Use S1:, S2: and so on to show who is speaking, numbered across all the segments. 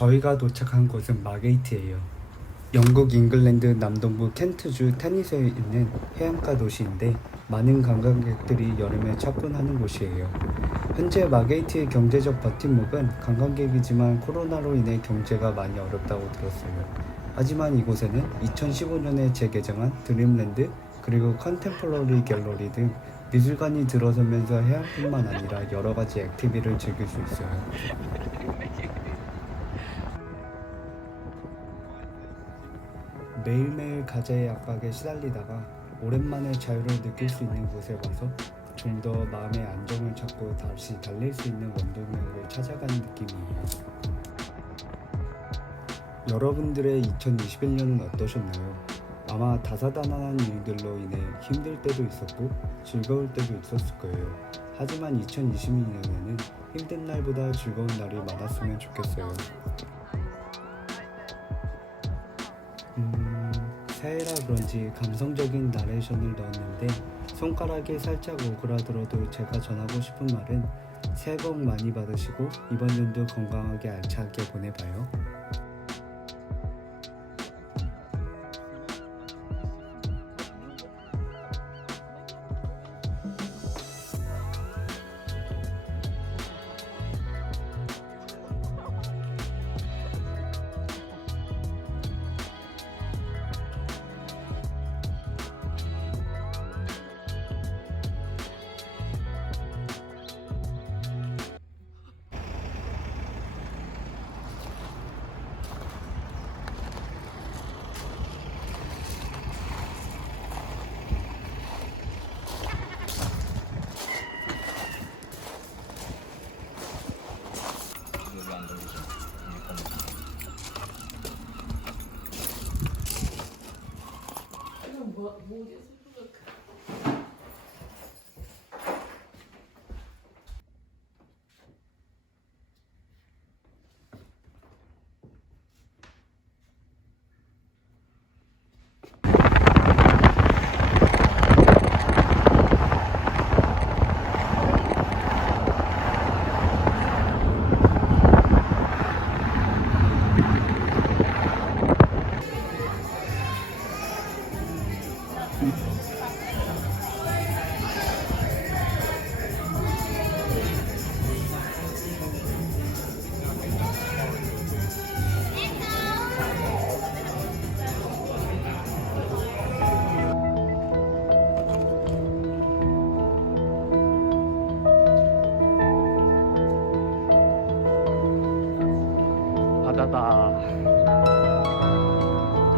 S1: 저희가 도착한 곳은 마게이트예요. 영국 잉글랜드 남동부 켄트주 테니스에 있는 해안가 도시인데 많은 관광객들이 여름에 차분하는 곳이에요. 현재 마게이트의 경제적 버팀목은 관광객이지만 코로나로 인해 경제가 많이 어렵다고 들었어요. 하지만 이곳에는 2015년에 재개장한 드림랜드 그리고 컨템포러리 갤러리 등 미술관이 들어서면서 해안뿐만 아니라 여러 가지 액티비를 즐길 수 있어요. 매일매일 가재의 압박에 시달리다가 오랜만에 자유를 느낄 수 있는 곳에 와서 좀 더 마음의 안정을 찾고 다시 달릴 수 있는 원동력을 찾아가는 느낌이에요. 여러분들의 2021년은 어떠셨나요? 아마 다사다난한 일들로 인해 힘들 때도 있었고 즐거울 때도 있었을 거예요. 하지만 2022년에는 힘든 날보다 즐거운 날이 많았으면 좋겠어요. 그런지 감성적인 나레이션을 넣었는데 손가락이 살짝 오그라들어도 제가 전하고 싶은 말은 새해 복 많이 받으시고 이번 연도 건강하게 알차게 보내봐요. 바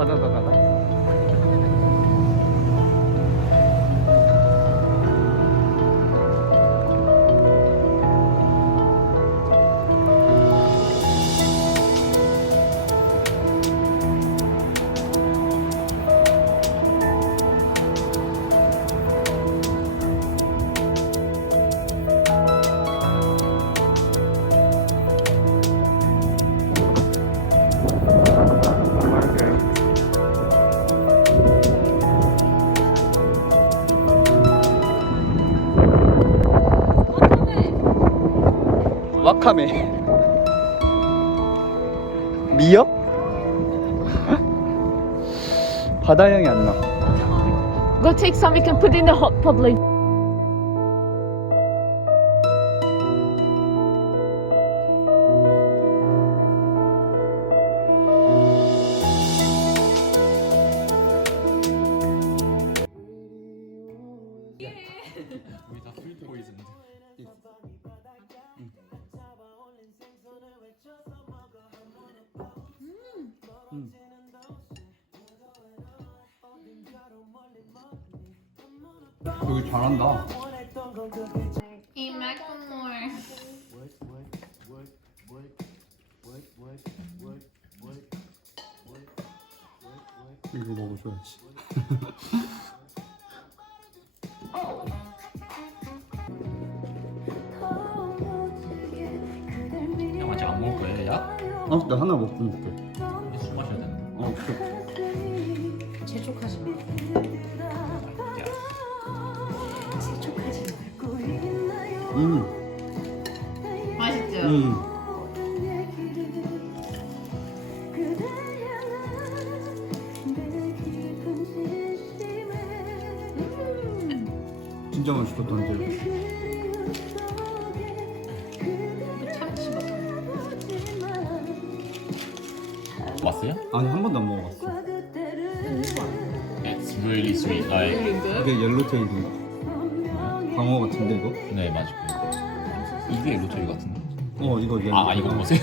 S1: 바다다 바 다. 와카메 미역? 바다 향이 안 나.
S2: Go take some, we can put in the hot pot later.
S3: 우리 다 풀트 보이즈인데. 여기 잘한다.
S1: 이거 먹어줘야지.
S3: 형 아직 안 먹을 거야, 야?
S1: 어, 나 하나 먹고 먹게.
S3: 우리 술 마셔야 되는데.
S1: 어, 오케이.
S4: 재촉하지 마.
S3: 야,
S4: 재
S1: 음.
S4: 맛있죠?
S1: 음. 음.
S5: 진짜
S4: 맛있었다 근데
S3: 왔어요?
S5: 아니 한 번도 안 먹어봤어
S3: It's really sweet.
S4: I...
S5: 이게 옐로테이블 광어 같은데 이거?
S3: 네 맞아. 이게 로테리 같은데?
S5: 어 이거 옐로.
S3: 아, 아 이거 보세요.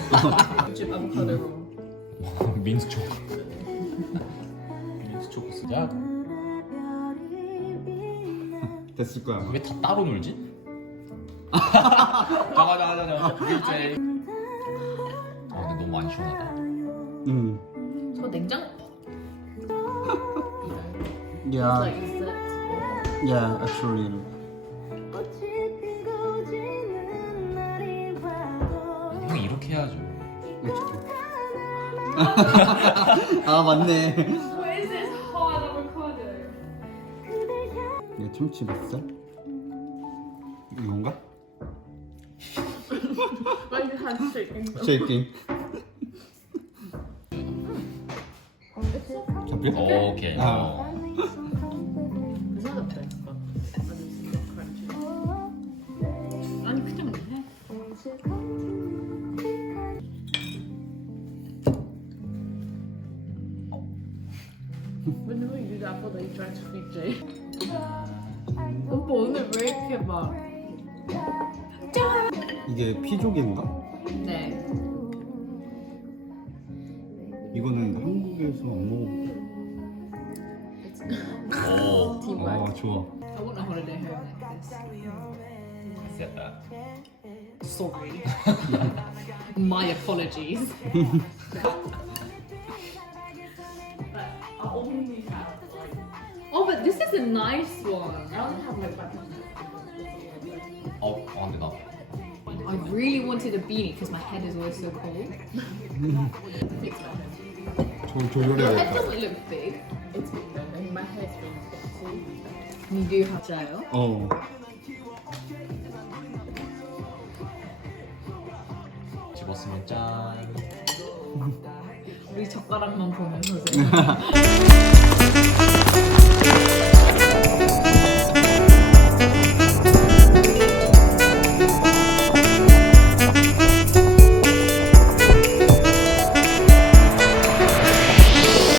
S4: 집 아보카도 로
S3: 민스 초코. 민스 초코 쓰자.
S5: 됐을 거야. 아마.
S3: 왜 다 따로 놀지? 잠깐 잠깐 잠깐. 일제. 어 근데 너무 안 시원하다.
S5: 음.
S4: 저 냉장.
S5: Yeah.
S4: Like is that?
S5: Yeah. Actually.
S3: 해야죠.
S5: 아 맞네.
S4: What is this hard avocado?
S5: 이게 참치? 이건가?
S4: Why you hand shaking?
S5: 쉐이킹. 잡힐?
S3: 오케이.
S5: 아.
S3: 어.
S4: Whenever you do that, they try to feed Jay. 오빠 오늘 왜 이렇게 막?
S5: 이게 피조개인가?
S4: 네.
S5: 이거는 한국에서 안 먹어. 아 좋아.
S4: I want a holiday home like this.
S3: 됐다.
S4: Sorry. My apologies. oh, but this is a nice one.
S3: 어, 아 근데 나
S4: I really wanted a beanie because my head is always so cold.
S5: 조,
S4: Your head
S5: 조절해야겠다.
S4: doesn't look big. It's big though. I mean, my hair's really sexy. You do have gel.
S5: 어.
S3: 집었으면 짠.
S4: 우리 젓가락만 보면 선생님.